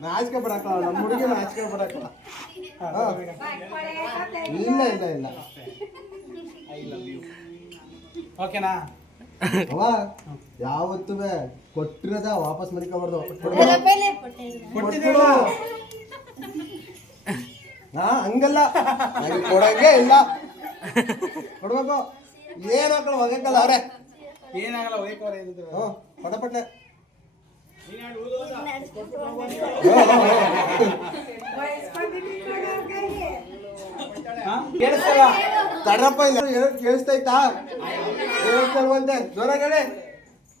ನಾಚಿಕೆ ಪಡಕಲ್ಲ ನಮ್ಮ ಹುಡುಗಿ ನಾಚಿಕೆ ಪಡಕಲ್ಲ ಇಲ್ಲ ಇಲ್ಲ ಇಲ್ಲ. ಓಕೆನಾ? ಅವ ಯಾವತ್ತೂ ಕೊಟ್ಟಿರೋದ ವಾಪಸ್ ಮರಿಕೋಬಾರ್ದು. ಕೊಟ್ಬಿಡು ಹಾ ಹಂಗಲ್ಲ. ನನಗೆ ಕೊಡಂಗೆ ಇಲ್ಲ. ಕೊಡ್ಬೇಕು. ಏನಾಗಲ್ಲ ಹಾಕೊಂಡು ಹೋಗಕ್ಕಲ್ಲ ಅವ್ರೆ? ಏನಾಗಲ್ಲ ಒಯ್ಕೋರೆ ಹ್ಞೂ ಪಟಪಟ್ಟೆ ತಡ್ರಪ್ಪ ಇಲ್ಲ. ಕೇಳಿಸ್ತೈತಾ ಕೇಳಿಸ್ತಲ್ವಂತೆ ಜ್ವರ ಗಡೆ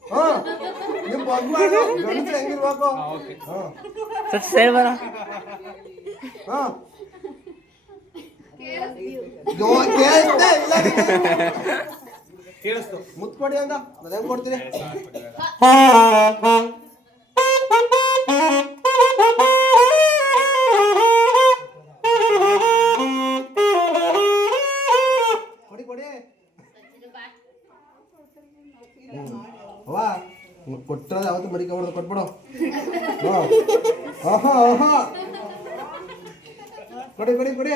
ಹ್ಞೂ ನೀವು ಬಗ್ ಮಾಡು ಗಂಡಸ್ರು ಹೆಂಗಿರ್ಬೇಕು ಕೇಳಿಸ್ತಾ. ಇಲ್ಲ ಕೇಳಿಸ್ತು ಮುತ್ ಕೊಡಿ ಅಂದ ಅದ್ ಹೆಂಗ್ ಕೊಡ್ತೀರಿ ಕೊಟ್ಟಿರೋದು ಮಡಿಕೆ ಹೊಡೆದು ಕೊಟ್ಬಿಡು. ಆಹಾ ಆಹಾ. ಕೊಡಿ ಕೊಡಿ ಕೊಡಿ.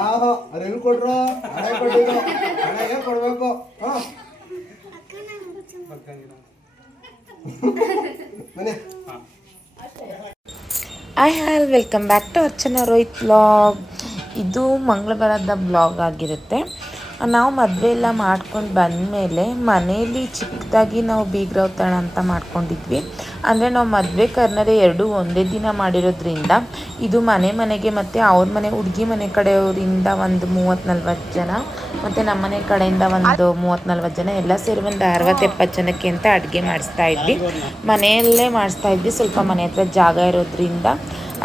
ಆಹೋ ಅದು ಹೆಂಗ್ ಕೊಟ್ರು? ಹಣ ಕೊಟ್ಟಿದ್ರು. ಹಣ ಏನ್ ಕೊಡ್ಬೇಕು? ಹಾಂ. Hi all welcome back to Archana Rohith blog ಇದು ಮಂಗಳವಾರದ ಬ್ಲಾಗ್ ಆಗಿರುತ್ತೆ. ನಾವು ಮದುವೆ ಎಲ್ಲ ಮಾಡ್ಕೊಂಡು ಬಂದಮೇಲೆ ಮನೆಯಲ್ಲಿ ಚಿಕ್ಕದಾಗಿ ನಾವು ಬೀಗ್ರೌತಣ ಅಂತ ಮಾಡ್ಕೊಂಡಿದ್ವಿ. ಅಂದರೆ ನಾವು ಮದುವೆ ಕರ್ನರೆ ಎರಡೂ ಒಂದೇ ದಿನ ಮಾಡಿರೋದ್ರಿಂದ ಇದು ಮನೆ ಮನೆಗೆ ಮತ್ತು ಅವ್ರ ಮನೆ, ಹುಡುಗಿ ಮನೆ ಕಡೆಯವರಿಂದ ಒಂದು ಮೂವತ್ತು ನಲ್ವತ್ತು ಜನ, ಮತ್ತು ನಮ್ಮ ಮನೆ ಕಡೆಯಿಂದ ಒಂದು ಮೂವತ್ತು ನಲ್ವತ್ತು ಜನ ಎಲ್ಲ ಸೇರಿ ಒಂದು ಅರವತ್ತು ಎಪ್ಪತ್ತು ಜನಕ್ಕೆ ಅಂತ ಅಡುಗೆ ಮಾಡಿಸ್ತಾ ಇದ್ವಿ. ಮನೆಯಲ್ಲೇ ಮಾಡಿಸ್ತಾ ಇದ್ವಿ. ಸ್ವಲ್ಪ ಮನೆ ಹತ್ರ ಜಾಗ ಇರೋದ್ರಿಂದ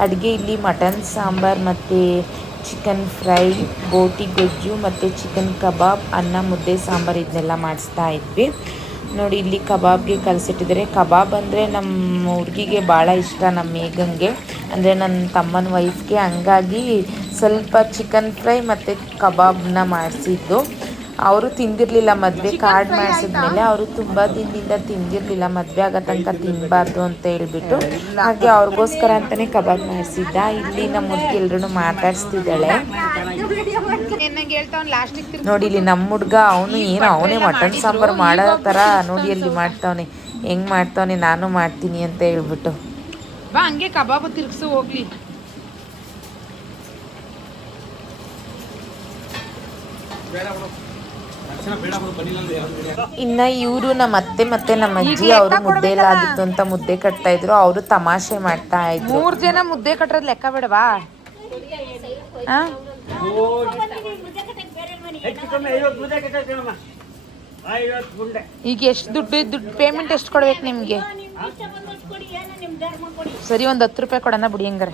ಅಡುಗೆ ಇಲ್ಲಿ ಮಟನ್, ಸಾಂಬಾರ್ ಮತ್ತು ಚಿಕನ್ ಫ್ರೈ, ಬೋಟಿ ಗೊಜ್ಜು ಮತ್ತು ಚಿಕನ್ ಕಬಾಬ್, ಅನ್ನ, ಮುದ್ದೆ, ಸಾಂಬಾರು ಇದನ್ನೆಲ್ಲ ಮಾಡಿಸ್ತಾ ಇದ್ವಿ. ನೋಡಿ, ಇಲ್ಲಿ ಕಬಾಬ್ಗೆ ಕಲಸಿಟ್ಟಿದ್ದಾರೆ. ಕಬಾಬ್ ಅಂದರೆ ನಮ್ಮ ಹುಡುಗಿಗೆ ಭಾಳ ಇಷ್ಟ ನಮ್ಮ ಮೇಘಂಗೆ. ಅಂದರೆ ನನ್ನ ತಮ್ಮನ ವೈಫ್ಗೆ ಹಂಗಾಗಿ ಸ್ವಲ್ಪ ಚಿಕನ್ ಫ್ರೈ ಮತ್ತು ಕಬಾಬ್ನ ಮಾಡಿಸಿದ್ದು. ಅವರು ತಿಂದಿರಲಿಲ್ಲ ಮದುವೆ ಕಾರ್ಡ್ ಮಾಡಿಸಿದ್ಮೇಲೆ ಅವರು ತುಂಬ ದಿನದಿಂದ ತಿಂದಿರಲಿಲ್ಲ ಮದುವೆ ಆಗೋ ತನಕ ತಿನ್ನಬಾರ್ದು ಅಂತ ಹೇಳ್ಬಿಟ್ಟು. ಹಾಗೆ ಅವ್ರಿಗೋಸ್ಕರ ಅಂತಲೇ ಕಬಾಬ್ ಮಾಡಿಸಿದ್ದ. ಇಲ್ಲಿ ನಮ್ಮ ಹುಡುಗಿ ಎಲ್ರೂ ಮಾತಾಡಿಸ್ತಿದ್ದಾಳೆ. ನೋಡಿ ಇಲ್ಲಿ ನಮ್ಮ ಹುಡುಗ ಅವನು ಏನು ಅವನೇ ಮಟನ್ ಸಾಂಬಾರು ಮಾಡೋ ಥರ ನೋಡಿ ಅಲ್ಲಿ ಮಾಡ್ತಾವನೆ. ಹೆಂಗ್ ಮಾಡ್ತಾವನೆ ನಾನು ಮಾಡ್ತೀನಿ ಅಂತ ಹೇಳ್ಬಿಟ್ಟು. ಬಾ ಹಂಗೆ ಕಬಾಬ್ ತಿರುಗಿಸು ಹೋಗ್ಲಿ. ಬೇಡ. ಇನ್ನ ಇವರು ನಮ್ಮ ಅತ್ತೆ ಮತ್ತೆ ನಮ್ಮ ಅಜ್ಜಿ ಅವರು ಮುದ್ದೆ ಎಲ್ಲ ಆಗಿತ್ತು ಅಂತ ಮುದ್ದೆ ಕಟ್ತಾ ಇದ್ರು ಅವರು ತಮಾಷೆ ಮಾಡ್ತಾ ಇದ್ರು. ಮೂರ್ ಜನ ಮುದ್ದೆ ಕಟ್ಟೋದ್ ಲೆಕ್ಕ ಬೇಡವಾ? ಈಗ ಎಷ್ಟು ದುಡ್ಡು ದುಡ್ಡು ಪೇಮೆಂಟ್ ಎಷ್ಟು ಕೊಡ್ಬೇಕು ನಿಮ್ಗೆ? ಸರಿ ಒಂದ್ ಹತ್ತು ರೂಪಾಯಿ ಕೊಡೋಣ ಬಿಡಿ ಹಂಗಾರೆ.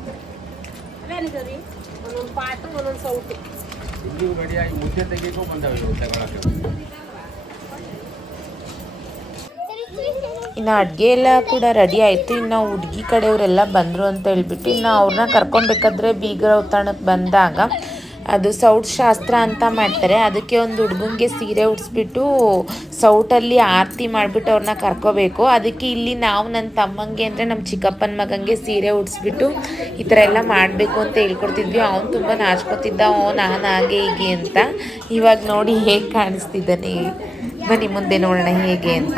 ಇನ್ನು ಅಡುಗೆ ಎಲ್ಲ ಕೂಡ ರೆಡಿ ಆಯಿತು. ಇನ್ನು ಹುಡುಗಿ ಕಡೆಯವರೆಲ್ಲ ಬಂದರು ಅಂತ ಹೇಳ್ಬಿಟ್ಟು ಇನ್ನು ಅವ್ರನ್ನ ಕರ್ಕೊಬೇಕಾದ್ರೆ ಬೀಗರ ಉತ್ತಾಣಕ್ಕೆ ಬಂದಾಗ ಅದು ಸೌಟ್ ಶಾಸ್ತ್ರ ಅಂತ ಮಾಡ್ತಾರೆ. ಅದಕ್ಕೆ ಒಂದು ಹುಡುಗನಿಗೆ ಸೀರೆ ಉಡಿಸ್ಬಿಟ್ಟು ಸೌಟಲ್ಲಿ ಆರತಿ ಮಾಡಿಬಿಟ್ಟು ಅವ್ರನ್ನ ಕರ್ಕೋಬೇಕು. ಅದಕ್ಕೆ ಇಲ್ಲಿ ನಾವು ನನ್ನ ತಮ್ಮಂಗೆ ಅಂದರೆ ನಮ್ಮ ಚಿಕ್ಕಪ್ಪನ ಮಗಂಗೆ ಸೀರೆ ಉಡಿಸ್ಬಿಟ್ಟು ಈ ಥರ ಎಲ್ಲ ಮಾಡಬೇಕು ಅಂತ ಹೇಳ್ಕೊಡ್ತಿದ್ವಿ. ಅವ್ನು ತುಂಬ ನಾಚ್ಕೊತಿದ್ದ, ಓ ನಾನು ಹಾಗೆ ಹೀಗೆ ಅಂತ. ಇವಾಗ ನೋಡಿ ಹೇಗೆ ಕಾಣಿಸ್ತಿದ್ದಾನೆ. ಬನ್ನಿ ಮುಂದೆ ನೋಡೋಣ ಹೇಗೆ ಅಂತ.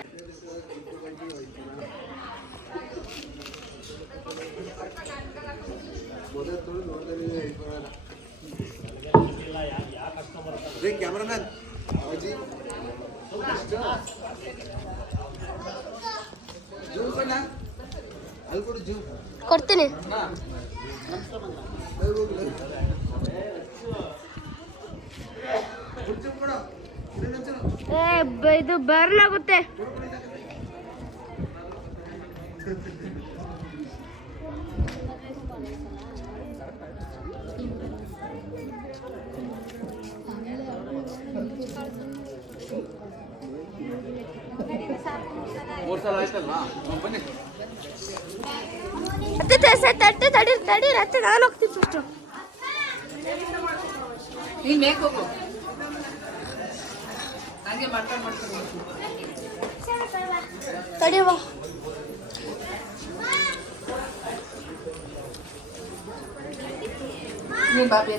ಕೊಡ್ತೀನಿ. ಇದು ಬರ್ನ್ ಆಗುತ್ತೆ ಅತ್ತೆ ತಟ್ಟೆ ತಡಿ ತಡಿ ಅತ್ತೆ ನಾನು ಹೋಗ್ತೀನಿ ಫಸ್ಟು ನೀನು ಮೇಕ್ ಹೋಗು. ಮಾಡ್ಕೊಂಡು ಮಾಡ್ಕೊಂಡು ತಡಿವ ನೀನು ಬಾಬಿ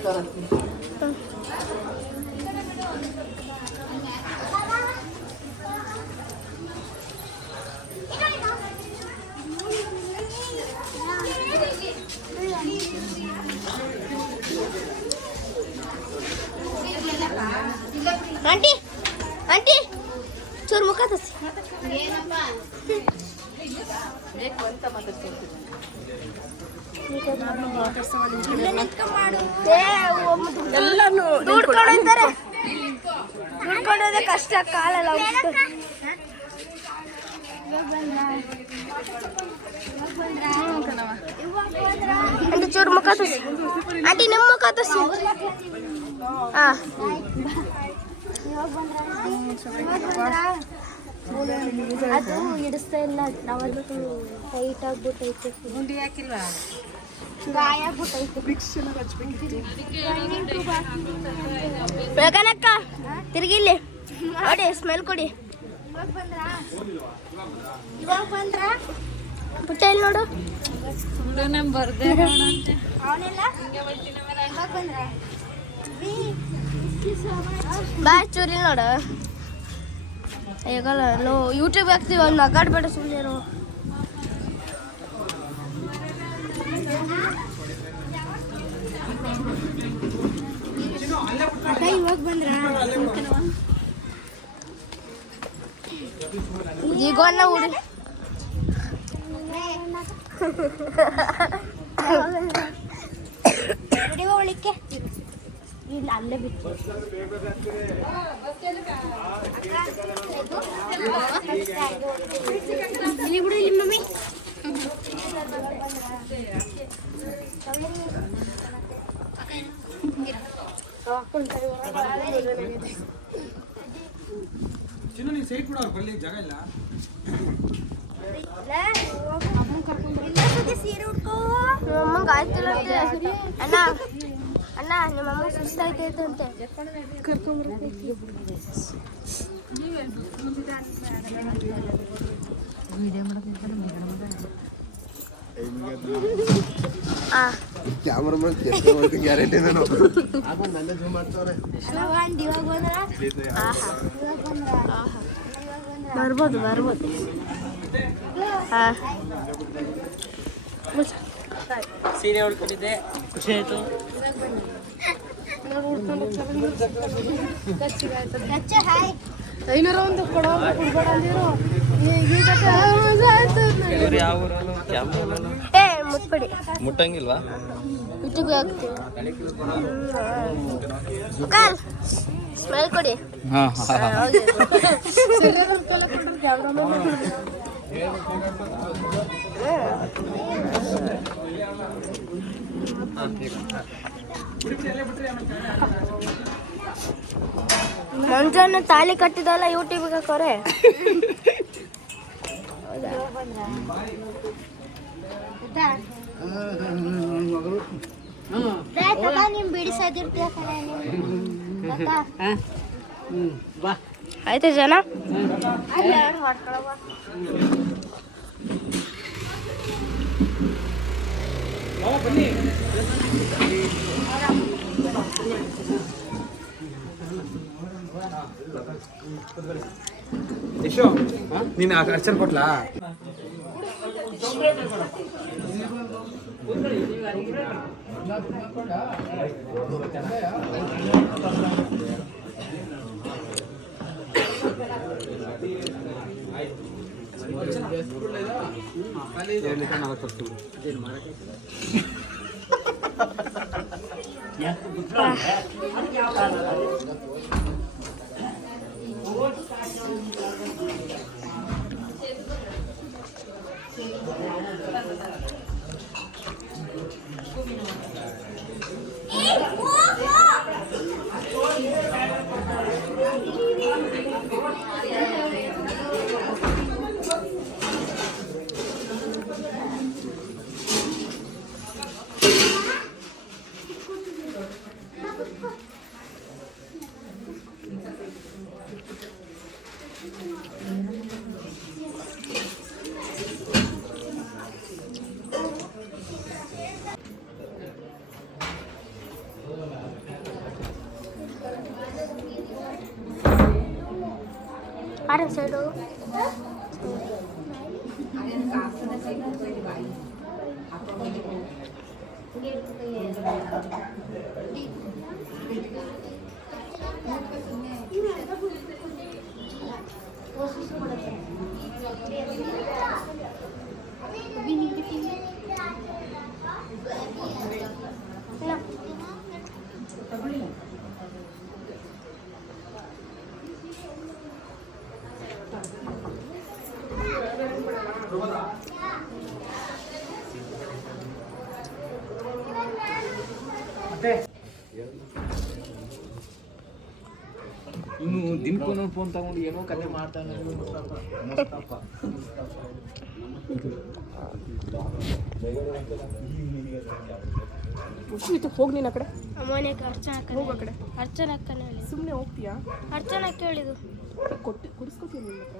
ಆಂಟಿ ಆಂಟಿ ಚೂರು ಮುಖ ತಸಿ ಎಲ್ಲಾನು ಕಷ್ಟ ಕಾಲಲ್ಲ ಆಂಟಿ ಚೂರು ಮುಖ ತೋರಿಸಿ. ಆಂಟಿ ನಿಮ್ಮ ಮುಖ ತೋರಿಸಿ. ಹಾ ಅದು ಹಿಡಿಸ್ತಾ ಇಲ್ಲ. ನಾವದು ಟೈಟ್ ಆಗ್ಬಿಟ್ಟೈತೆ. ಗುಂಡಿ ಹಾಕಿಲ್ವಾ? ಗಾಯ ಆಗ್ಬಿಟ್ಟೈತೆ. ಬೇಕನಕ್ಕ ತಿರುಗಿ ಇಲ್ಲಿ. ನೋಡಿ ಸ್ಮೆಲ್ ಕೊಡಿ. ಇವಾಗ ಬಂದ್ರ ಪುಟ್ಟ ಇಲ್ಲಿ ನೋಡು. ಅವನೆಲ್ಲ. ಇವಾಗ ಬಂದ್ರ ಬಾಯ್ ಚೂರಿ ನೋಡು. ಈಗಲ್ಲ ನೋ ಯೂಟ್ಯೂಬ್ ಹಾಕ್ತೀವಿ ಒಂದು ನಗಾಡ್ಬೇಡ ಸುಮ್ಮನೆ ಇವಾಗ ಬಂದ್ರ? ಈಗ ಹುಡಿ ಹಿಡಿವ ಒಳಿಕೆ ಇಲ್ಲ ಅಲ್ಲೇ ಬಿಟ್ಟು. ಇಲ್ಲಿ ಬಿಡು ಇಲ್ಲಿ ಮಮ್ಮಿ. ಚಿನ್ನ ನೀನು ಸೈಡ್ ಕೂಡ ಅವ್ರು ಬರಲಿ ಜಾಗ ಇಲ್ಲ. ಸೀರೆ ಉಟ್ಕೋ. ನಿಮ್ಮಮ್ಮಂಗೆ ಆಯ್ತಿಲ್ಲ ಅಂತೆ. ಅಣ್ಣ ಅಣ್ಣ ನಿಮ್ಮಮ್ಮ ಸುಸ್ತಾಯ್ತೈತಂತೆ ಆ ಕ್ಯಾಮ್ರಾಮನ್ ಗ್ಯಾರಂಟಿ ನಾನು ಆಗ ನನ್ನ ಜೂ ಮಾಡ್ತಾವ್ರೆ ಅಂಡ್ ಇವಾಗ ಬಂದ್ರ ಆಹಾ ಇವಾಗ ಬಂದ್ರ ಬರ್ಬೋದು ಬರ್ಬೋದು ಹಾ ಸೀರೆ ಉಳ್ಕೊಂಡಿದ್ದೆ ಖುಷಿ ಆಯ್ತು ಐನೂರ ಒಂದು ಕೊಡೋ ಕೊಡ್ಬೇಡ ಅಂದಿರು. ಮುಟ್ಟಂಗಿಲ್ವಾ? ಸ್ಮೆಲ್ ಕೊಡಿ. ಹಾಂ ಹಾ, ಹೌದು. ಮಂಜನ್ನ ತಾಳಿ ಕಟ್ಟಿದಲ್ಲ ಯೂಟ್ಯೂಬ್ಗೆ ಹಾಕೋರೆ? ತಗ. ಆಯ್ತು ಜನ? ಅಲ್ಲ ಹೊಡ್ಕೊಳವ್ವ. ಯಶೋ ನೀನು ಅರ್ಚನ್ ಕೊಟ್ಲಾ ಅರೆ ಸೈಡು ಇನ್ನು ದಿನಕ್ಕೊಂದೊಂದು ಫೋನ್ ತಗೊಂಡು ಏನೋ ಕತೆ ಮಾಡ್ತಾನೆ ಹೋಗಿ ನೀನು ಆ ಕಡೆ. ಅಮ್ಮನಿಗೆ ಅರ್ಚನ ಹೋಗು ಆ ಕಡೆ. ಅರ್ಚನ ಅಕ್ಕನ ಹೇಳಿ. ಸುಮ್ಮನೆ ಹೋಗ್ತೀಯಾ? ಅರ್ಚನ ಕೇಳಿದು ಕೊಟ್ಟು ಕುಡಿಸ್ಕೊತೀನಿ ನಿನ್ನ ಹತ್ರ?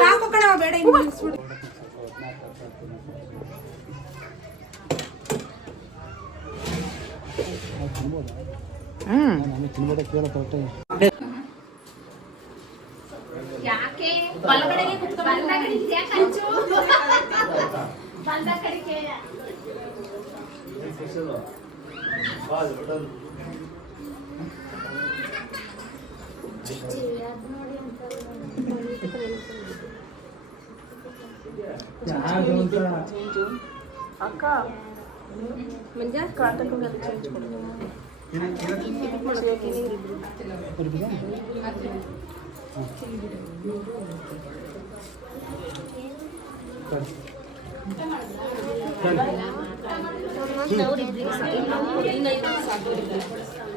ಸಾಕು ಕಣ ಬೇಡ ಇನ್ನು ನಿಲ್ಸ್ಬಿಡು ಅಕ್ಕ ಮಂಜ ಕಾಟಕ್ಕೆ ಚೇಂಜ್ ಕೊಡು ಸರಿ ಮಂಜಾಡ ಮಂಜಾಡ ನಿಮಿಷ ತಡಿ ಸಾಕು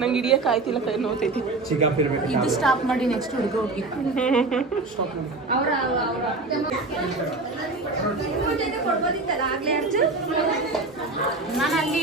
ನಂಗೆ ಹಿಡಿಯಕ್ಕೆ ಆಯ್ತಿಲ್ಲ ಕೈ ನೋತೈತಿ ಚಿಗಾಪಿರ್ಬೇಕು ಇದು ಸ್ಟಾಪ್ ಮಾಡಿ ನೆಕ್ಸ್ಟ್ ಹುಡುಗ ಹೋಗಿ ನಾನು ಅಲ್ಲಿ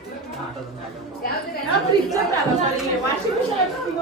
ಅಲ್ಲ ಸಾರಿ ವಾಷಿಂಗ್ ಮಿಷನ್ ಹತ್ರ ಒಂದು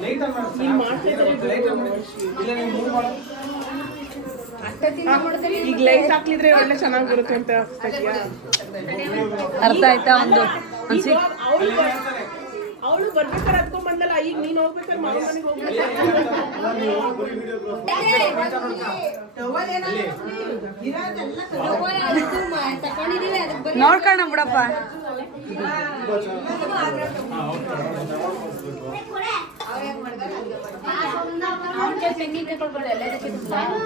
ಲೈಟ್ ಈಗ ಲೈಟ್ ಹಾಕ್ಲಿದ್ರೆ ಒಳ್ಳೆ ಚೆನ್ನಾಗಿ ಬರುತ್ತೆ ಅಂತ ಅರ್ಥ ಆಯ್ತಾ ಒಂದು ಅವಳು ಬರ್ಬೇಕಾರೆ ಅದ್ಕೊಂಡ್ ಬಂದಲ್ಲ ಈಗ ನೀನ್ ಹೋಗ್ಬೇಕಾದ್ರೆ ಮಾವ ಮನೆಗೆ ಹೋಗ್ಬೇಕು ನೋಡ್ಕೋಣ ಬಿಡಪ್ಪ.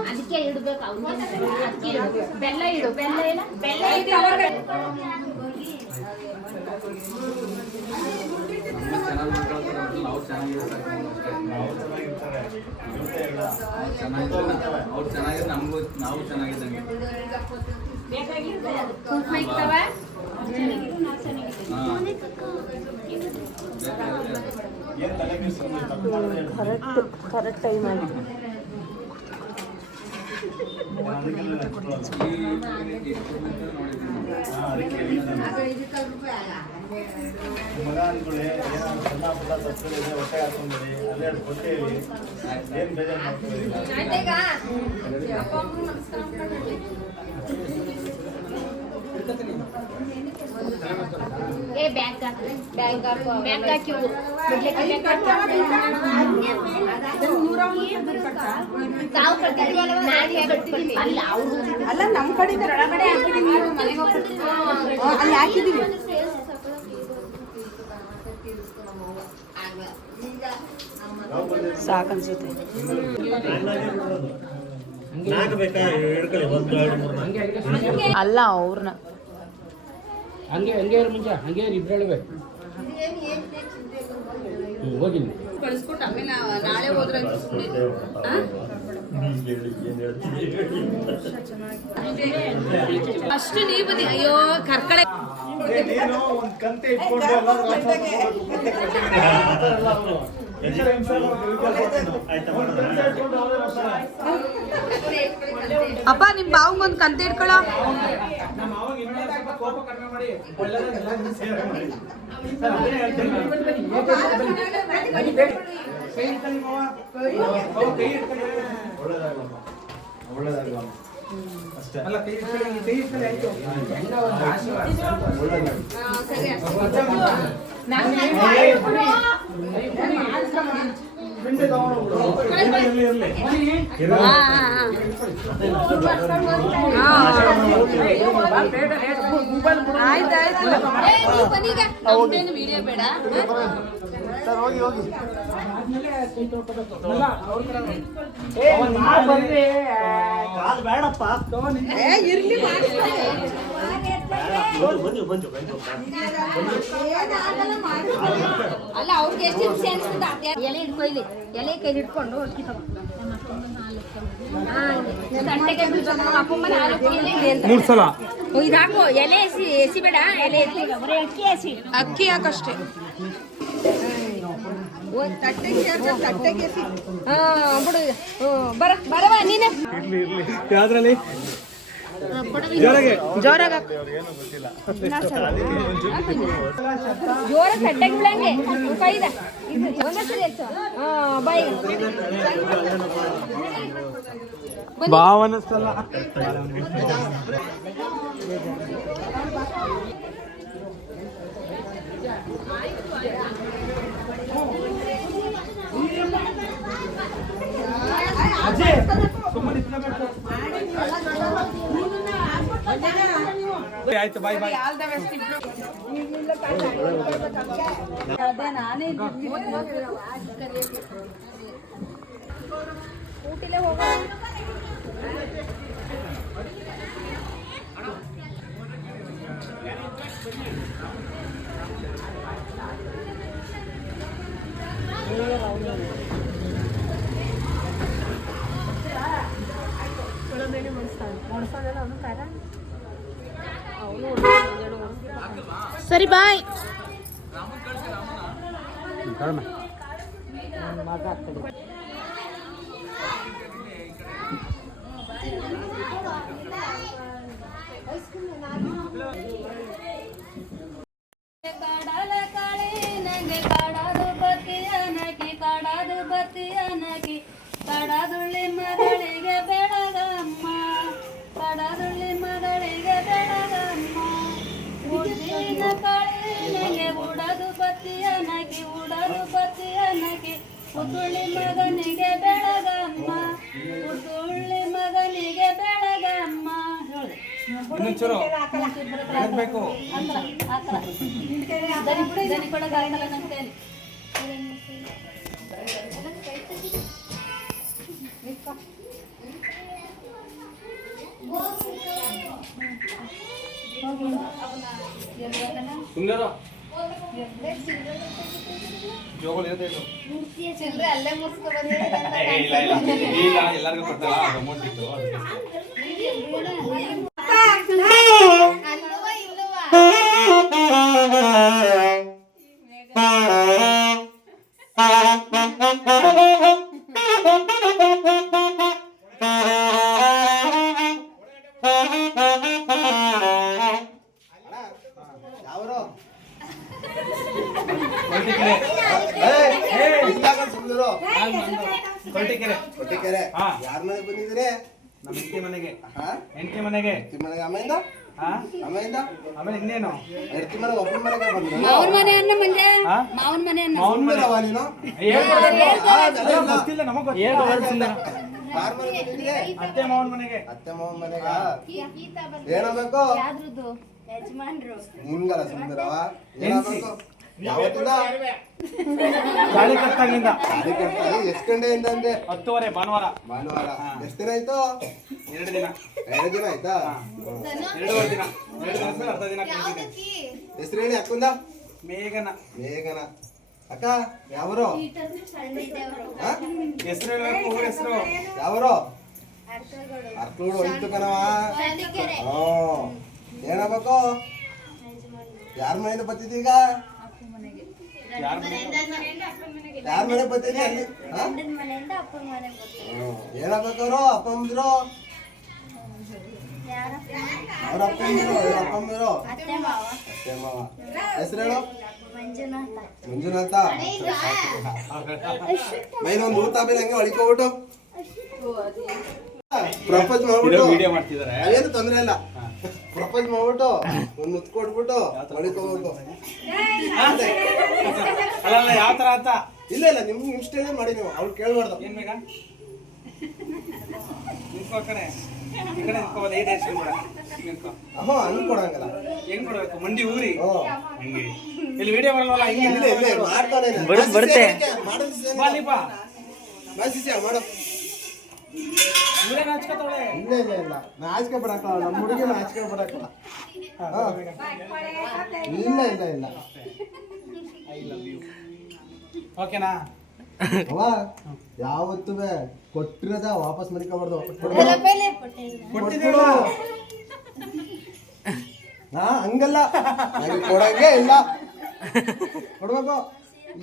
ಅದಕ್ಕೆ ಇಡ್ಬೇಕು. ಅದಕ್ಕೆ ಬೆಲ್ಲ ಇಡು. ಬೆಲ್ಲ ಇಲ್ಲ ಬೆಲ್ಲ ಅವ್ರು ಚೆನ್ನಾಗಿರ್ತಾರೆ ಚೆನ್ನಾಗಿದ್ರೆ ಅವ್ರು ಚೆನ್ನಾಗಿದ್ರೆ ನಮಗೂ ನಾವು ಚೆನ್ನಾಗಿದ್ದಂಗೆ ಕುಂಕುಮ ಇಕ್ತವ ಹಾಂ ಕರೆಕ್ಟ್ ಕರೆಕ್ಟ್ ಟೈಮ್ ಆಗಿ ಮಗನ್ಗಳೇ ಏನೋ ಸಣ್ಣ ಪುಟ್ಟ ತಪ್ಪುಗಳಿದೆ ಹೊಟ್ಟೆ ಹಾಕೊಂಡ್ರಿ ಅದೇ ಕೊಟ್ಟೇವಿ ಏನು ಬೇಜಾರು ಮಾಡ್ಕೊಳ್ಳಿ ಏ ಬ್ಯಾಂಕ್ ಹಾಕು. ಹಾಕು. ಹಾಕಿ ತಾವು ನಾನೇ ಅಲ್ಲ ಅವರು ಅಲ್ಲ ನಮ್ಮ ಕಡೆಯಿಂದ ಒಳಗಡೆ ಹಾಕಿದೀವಿ ನೀವು ಮನೆಗೆ ಹೋಗ್ಬಿಟ್ಟು ಅಲ್ಲಿ ಹಾಕಿದೀವಿ ಸಾಕನ್ಸುತ್ತೆ. ಅಲ್ಲ ಅವ್ರನ್ನ. ಹಂಗೆ ಹಂಗೆ ಇರು ಮುಂಚೆ ಹಂಗೆ ಇಬ್ರೇಳುವೆ ಕಳಿಸ್ಕೊಟ್ಟು ಆಮೇಲೆ ನಾಳೆ ಹೋದ್ರೆ ಅಷ್ಟು ನೀ ಬನ್ನಿ ಅಯ್ಯೋ ಕರ್ಕಳೆ ಅಪ್ಪ ನಿಮ್ ಬಾವಂಗೊಂದು ಕಂತೆ ಇಟ್ಕೊಳ್ಳೋ. ನಮ್ಮ ಅವಾಗ ಇನ್ನೂ ಸ್ವಲ್ಪ ಕೋಪ ಕಡಿಮೆ ಮಾಡಿ ಒಳ್ಳೇದಾಗಮ್ಮ. ಒಳ್ಳೇದಾಗಮ್ಮ. ಅಷ್ಟೇ. ಅಲ್ಲ ಕೈ ಇಟ್ಕೊಳ್ಳಿ ಕೈ ಇಟ್ಕೊಳ್ಳಿ ಆಯ್ತು. ಹೆಂಗ ಒಂದು ಆಶೀರ್ವಾದ ಸರಿ ಆಯ್ತಾಯ್ತು ವಿಡಿಯೋ ಬೇಡ ಸರ್ ಹೋಗಿ ಹೋಗಿ ಕಾಲ್ ಬೇಡಪ್ಪ ಬಂದು ಬಂದು ಬಂದು ಅಲ್ಲ ಅವ್ರಿಗೆ ಎಷ್ಟು ಹಿಂಸೆ ಅನಿಸ್ತದ ಎಲೆ ಹಿಡ್ಕೊಯ್ಲಿ ಎಲೆ ಕೈ ಹಿಡ್ಕೊಂಡು ಅಕ್ಕಿ ತಗೋ ಮೂರು ಸಲ. ಇದು ಹಾಕು. ಎಲೆ ಎಸಿ ಎಸಿ ಬೇಡ ಎಲೆ ಎಸಿ. ಬರೀ ಅಕ್ಕಿ ಎಸಿ. ಅಕ್ಕಿ ಯಾಕಷ್ಟೇ ಬಿಡು. ಬರ ಬರವ ನೀನೆ. ಯಾವ್ದ್ರಲ್ಲಿ? ಜೋರಾಗೆ ಜೋರ ಕೈದ ಹಾ ಆಯ್ತು ಬಾಯ್ ಬಾಯ್ ಊಟಿಲೆ ಹೋಗೋಣ. ಸರಿ ಬಾಯ್ ಕಾಡಲ ಕಾಳಿ ನಂಗೆ ಕಾಡದು ಬತ್ತಿಯನಕಿ ಕಾಡದು ಬತ್ತಿಯನಕಿ ಕಾಡದುಳ್ಳಿ ಮಗಳಿಗೆ ಬೆಳಗಮ್ಮ ಕಾಡದುಳ್ಳಿ ಉಡ್ದಿನ ಕಾಳಿ ನಂಗೆ ಉಡದು ಪತಿಯನಗೆ ಉಡದು ಪತಿಯನಗೆ ಉದುಳ್ಳಿ ಮಗನಿಗೆ ಬೆಳಗಮ್ಮ ಉದುಳ್ಳಿ ಮಗನಿಗೆ ಬೆಳಗಮ್ಮ. ಹೇಳು ಇನ್ನೊಂಚೂರು ಬೇಕು ದನಿ ದನಿ ಕೊಡೋಕ್ಕಾಗಲ್ಲ ನನ್ನ ಕೈಲಿ ಸುಂದರ ಜೋಗಳು ಇರುತ್ತೆ ಇದು. ಚಿಲ್ಲರೆ ಅಲ್ಲೇ ಮುರ್ಸ್ಕೊ ಏ, ಇಲ್ಲ ಇಲ್ಲ ಇಲ್ಲ ಎಲ್ಲರಿಗೂ ಕೊಡ್ತಾರ ಅಮೌಂಟ್ ಇತ್ತು ಅಮ್ಮೆಯಿಂದ ಹಾ? ಅಮ್ಮೆಯಿಂದ ಆಮೇಲೆ ಇನ್ನೇನು? ಎರ್ತಿ ಮನೆ ಒಬ್ಬನ ಮನೆಗೆ ಬಂದ್ರು ಮಾವನ ಮನೆ ಅನ್ನ ಮಂಜೆ? ಮಾವನ ಮನೆ ಅನ್ನ. ಮಾವನ ಮನೆ. ನೀನು. ಗೊತ್ತಿಲ್ಲ ನಮಗ್ ಗೊತ್ತಿಲ್ಲ. ಅತ್ತೆ ಮಾವನ ಮನೆಗೆ. ಅತ್ತೆ ಮಾವನ ಮನೆಗ? ಏನಾಗಬೇಕು ಯಜಮಾನ್ರು. ನಿಮ್ಗಲ್ಲ ಸುಂದರವ ಏನಾಗಬೇಕು ಯಾವತ್ತಿಂದ ಗಾಳಿ ಕಟ್ಟಾಗಿಂದ. ಎಷ್ಟ್ ಗಂಟೆಯಿಂದ ಅಂದೆ? ಹತ್ತುವರೆ ಭಾನುವಾರ. ಭಾನುವಾರ. ಎಷ್ಟು ದಿನ ಆಯ್ತು? ಎರಡು ದಿನ. ಎರಡು ದಿನ ಆಯ್ತಾ? ಎರಡೂವರೆ ದಿನ. ಎರಡು ದಿನ ಮೇಲೆ ಅರ್ಧ ದಿನ ಎಷ್ಟು ಹೆಸರು ಹೇಳಿ ಅಕ್ಕಂದ? ಮೇಘನ. ಮೇಘನ. ಅಕ್ಕ ಯಾವರು? ಹೆಸರು ಹೇಳಬೇಕು ಊರ ಹೆಸರು. ಯಾವರು? ಅರ್ಕೋಡು ಹೋಯ್ತು ಕಣವ ಹ್ಞೂ ಏನಾಗಬೇಕು ಯಾರ ಮನೆಯಿಂದ ಬರ್ತಿದ್ದೀಗ? ಯಾರ ಮನೆ? ಯಾರ ಮನೆಗೆ ಬರ್ತಿದ್ದಿ ಅಲ್ಲಿ? ಮನೆಯಿಂದ ಅಪ್ಪನ ಮನೆಗೆ ಬರ್ತಾರೆ ಹ್ಮ್. ಏನಾಗ್ಬೇಕು ಅವರು ಅಪ್ಪ ಅಮ್ಮಂದಿರು ಅವ್ರ ಅತ್ತೆ ಮಾವ. ಅತ್ತೆ ಮಾವ. ಹೆಸರು ಹೇಳು? ಮಂಜುನಾಥ. ಮಂಜುನಾಥ? ಮೈನೊಂದು ಊಟ ಮೇಲೆ ಹಂಗೆ ಹೊಳಿಕೋಬಿಟ್ಟು ಪ್ರಪೋಸ್ ಮಾಡ್ಬಿಟ್ಟು. ವಿಡಿಯೋ ಮಾಡ್ತಿದ್ದಾರೆ ಏನು ತೊಂದ್ರೆ ಇಲ್ಲ. ಪ್ರಪೋಸ್ ಮಾಡ್ಬಿಟ್ಟು ಒಂದು ಮುತ್ತು ಕೊಟ್ಬಿಟ್ಟು ಹೊಳಿಕೋಬೇಕು ಅಲ್ಲ ಅಲ್ಲ ಯಾವ ತರ ಅಂತ? ಇಲ್ಲ ಇಲ್ಲ ನಿಮ್ ನಿಮ್ ಸ್ಟೈಲೇ ಮಾಡಿ ನೀವು ಅವ್ರು ಕೇಳ್ಬಾರ್ದು. ಏನ್ ಬೇಗ ನಿಂತ್ಕೋ ಕಡೆ. ಈ ಕಡೆ ನಿಂತ್ಕೋಬೋದು ಐದು ಹೆಸರು ಕೂಡ. ನಿಂತ್ಕೋ. ಅಮ್ಮ ಹಂಗ್ ಕೊಡಂಗಲ್ಲ. ಹೆಂಗ್ ಕೊಡ್ಬೇಕು? ಮಂಡಿ ಊರಿ? ಹಂಗೆ? ಇಲ್ಲಿ ವಿಡಿಯೋ ಬರಲ್ವಲ್ಲ ಹಿಂಗೆ? ಇಲ್ಲ ಮಾಡ್ತಾನೆ. ಬರುತ್ತೆ. ಮಾಡು ಇಲ್ಲ ಇಲ್ಲ ಇಲ್ಲ ನಾಚಿಕೆ ನಮ್ಮ ಹುಡುಗಿ ನಾಚಿಕೆ ಪಡಕ್ಕ ಇಲ್ಲ ಇಲ್ಲ ಇಲ್ಲ. ಓಕೆನಾ? ಅವ ಯಾವತ್ತೂ ಕೊಟ್ಟಿರೋದ ವಾಪಸ್ ಮರಿಕೋಬಾರ್ದು. ಕೊಟ್ಟಿದ್ರು ಹಾ ಹಂಗಲ್ಲ. ನನಗೆ ಕೊಡಂಗೆ ಇಲ್ಲ. ಕೊಡ್ಬೇಕು.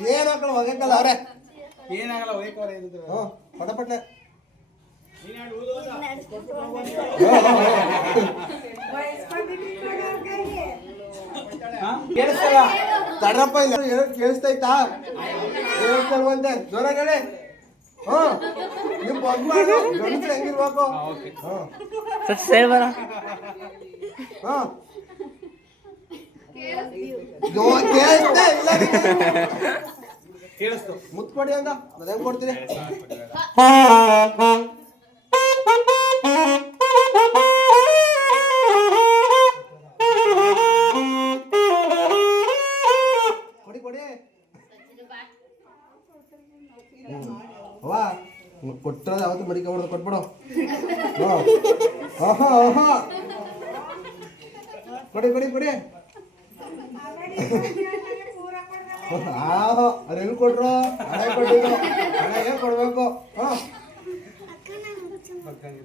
ಏನು ಹಾಕಲ್ಲ ಹೋಗಕ್ಕಲ್ಲ ಅವ್ರೆ? ಏನಾಗಲ್ಲ ಒಯ್ಕೋರೆ ಹ್ಞೂ ಪಟಪಟ್ಟೆ ತಡ್ರಪ್ಪ ಇಲ್ಲ. ಕೇಳಿಸ್ತೈತಾ ಕೇಳಿಸ್ತಲ್ವಂತೆ ಜ್ವರ ಹ್ಞೂ ನೀವು ಬಂದ್ ಮಾಡು ಗಂಡಸ್ರು ಹೆಂಗಿರ್ಬೇಕು ಹಾ ಹಾಂ. ಜೋ ಕೇಳಿಸ್ತಾ ಇಲ್ಲ ನಿನಗೆ. ಕೇಳಿಸ್ತು ಮುತ್ತು ಕೊಡಿ ಅಂದ ಅದೇನ್ ಕೊಡ್ತೀನಿ ಕೊಡಿ ಕೊಡಿ ಅವ್ವ ಕೊಟ್ಟರೆ ಯಾವತ್ತು ಮಡಿಕೊಂಬಿಡ್ದು ಕೊಟ್ಬಿಡು ಹ್ಞೂ ಆಹಾ ಆಹಾ ಕೊಡಿ ಕೊಡಿ ಕೊಡಿ ಆಹೋ ಅದು ಹೆಂಗ್ ಕೊಟ್ರು ಹಣ ಕೊಟ್ಟಿದ್ದು ಹಣ ಏನ್ ಕೊಡ್ಬೇಕು ಹಾಂ 那开你